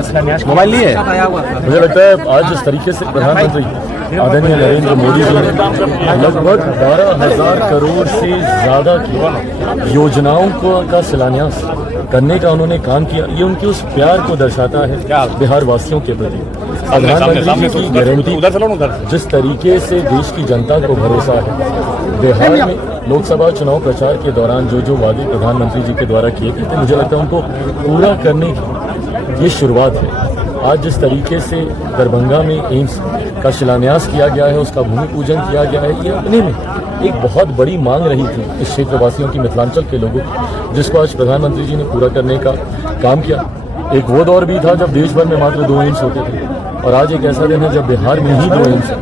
का शिलान्यास मोबाइल लिए मुझे लगता है आज जिस तरीके से प्रधानमंत्री आदरणीय नरेंद्र मोदी जी ने लगभग 12,000 करोड़ से ज़्यादा की योजनाओं का शिलान्यास करने का उन्होंने काम किया, ये उनके उस प्यार को दर्शाता है बिहार वासियों के प्रति। प्रधानमंत्री जी की गारंटी जिस तरीके से देश की जनता को भरोसा है, बिहार में लोकसभा चुनाव प्रचार के दौरान जो वादे प्रधानमंत्री जी के द्वारा किए गए थे, मुझे लगता है उनको पूरा करने की ये शुरुआत है। आज जिस तरीके से दरभंगा में एम्स का शिलान्यास किया गया है, उसका भूमि पूजन किया गया है, ये अपने में एक बहुत बड़ी मांग रही थी इस क्षेत्रवासियों की, मिथिलांचल के लोगों की, जिसको आज प्रधानमंत्री जी ने पूरा करने का काम किया। एक वो दौर भी था जब देश भर में मात्र 2 एम्स होते थे, और आज एक ऐसा दिन है जब बिहार में ही 2 एम्स है,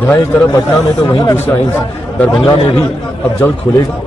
जहाँ एक तरफ पटना में तो वहीं दूसरा एम्स दरभंगा में भी अब जल्द खुलेगा।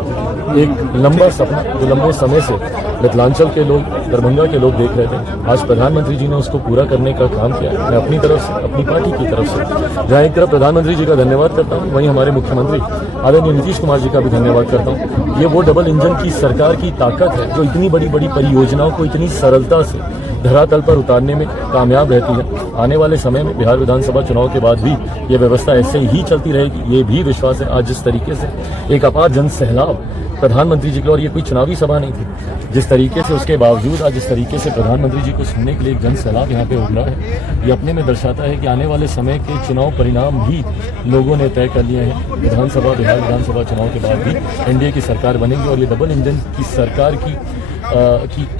एक लंबा सपना जो लंबे समय से मिथिलांचल के लोग, दरभंगा के लोग देख रहे थे, आज प्रधानमंत्री जी ने उसको पूरा करने का काम किया। मैं अपनी तरफ से, अपनी पार्टी की तरफ से जहाँ एक तरफ प्रधानमंत्री जी का धन्यवाद करता हूँ, वहीं हमारे मुख्यमंत्री आदरणीय नीतीश कुमार जी का भी धन्यवाद करता हूँ। ये वो डबल इंजन की सरकार की ताकत है जो इतनी बड़ी बड़ी परियोजनाओं को इतनी सरलता से धरातल पर उतारने में कामयाब रहती है। आने वाले समय में बिहार विधानसभा चुनाव के बाद भी ये व्यवस्था ऐसे ही चलती रहेगी, ये भी विश्वास है। आज जिस तरीके से एक अपार जन सैलाब प्रधानमंत्री जी के, और ये कोई चुनावी सभा नहीं थी, जिस तरीके से उसके बावजूद आज जिस तरीके से प्रधानमंत्री जी को सुनने के लिए एक जन सैलाब यहाँ पे उमड़ा है, ये अपने में दर्शाता है कि आने वाले समय के चुनाव परिणाम भी लोगों ने तय कर लिए हैं। बिहार विधानसभा चुनाव के बाद भी एनडीए की सरकार बनेगी, और ये डबल इंजन की सरकार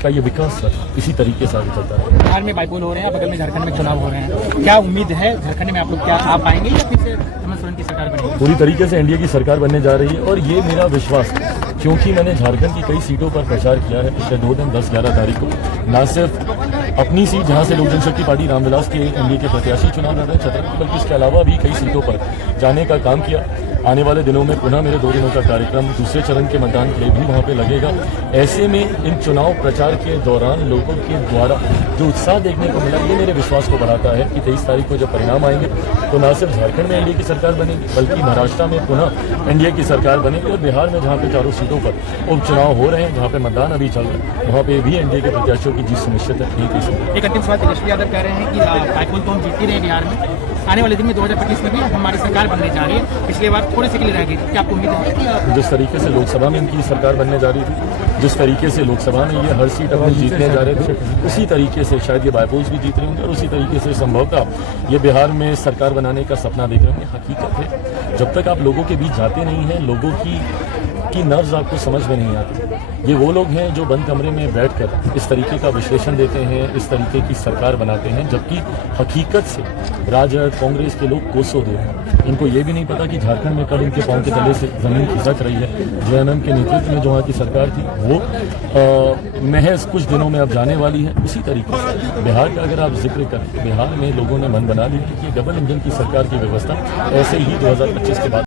का ये विकास इसी तरीके से आगे चलता है। बिहार में बाईपोल हो रहे हैं, बगल में झारखंड में चुनाव हो रहे हैं, क्या उम्मीद है झारखंड में आप लोग क्या आ पाएंगे या फिर से हेमंत सोरेन की सरकार बनेगी? पूरी तरीके से एनडीए की सरकार बनने जा रही है, और ये मेरा विश्वास है, क्योंकि मैंने झारखंड की कई सीटों पर प्रचार किया है पिछले 2 दिन 10-11 तारीख को। न सिर्फ अपनी सीट जहां से लोक जनशक्ति पार्टी रामविलास के एनडीए के प्रत्याशी चुनाव लड़ रहे हैं छतरपुर, बल्कि इसके अलावा भी कई सीटों पर जाने का काम किया। आने वाले दिनों में पुनः मेरे 2 दिनों का कार्यक्रम दूसरे चरण के मतदान के लिए भी वहाँ पे लगेगा। ऐसे में इन चुनाव प्रचार के दौरान लोगों के द्वारा जो उत्साह देखने को मिला, ये मेरे विश्वास को बढ़ाता है कि 23 तारीख को जब परिणाम आएंगे तो न सिर्फ झारखंड में एनडीए की सरकार बनेगी, बल्कि महाराष्ट्र में पुनः एनडीए की सरकार बनेगी, और बिहार में जहाँ पे चारों सीटों पर उपचुनाव हो रहे हैं, जहाँ पे मतदान अभी चल रहा है, वहाँ पे भी एनडीए के प्रत्याशियों की जीत सुनिश्चित है। एक अंतिम सवाल, तेजस्वी यादव कह रहे हैं कि बाईपोल तो हम जीतते रहे बिहार में, आने वाले दिन में 2025 में भी हमारी सरकार बनने जा रही है, पिछले बार थोड़े से के लिए रह गई, क्या आपको उम्मीद है कि जिस तरीके से लोकसभा में इनकी सरकार बनने जा रही थी, जिस तरीके से लोकसभा में ये हर सीट अपनी जीतने जा रहे थे, उसी तरीके से शायद ये बाईपोल्स भी जीत रहे होंगे, और उसी तरीके से संभवतः ये बिहार में सरकार बनाने का सपना देख रहे होंगे। हकीकत है, जब तक आप लोगों के बीच जाते नहीं हैं, लोगों की नब्ज आपको समझ में नहीं आती। ये वो लोग हैं जो बंद कमरे में बैठकर इस तरीके का विश्लेषण देते हैं, इस तरीके की सरकार बनाते हैं, जबकि हकीकत से राजद कांग्रेस के लोग कोसों दूर हैं। इनको ये भी नहीं पता कि झारखंड में कल इनके पांव के तले से जमीन खिसक रही है। जेएमएम के नेतृत्व में जो वहाँ की सरकार थी, वो महज कुछ दिनों में अब जाने वाली है। उसी तरीके से बिहार का अगर आप जिक्र करें, बिहार में लोगों ने मन बना लिया कि डबल इंजन की सरकार की व्यवस्था ऐसे ही 2025 के बाद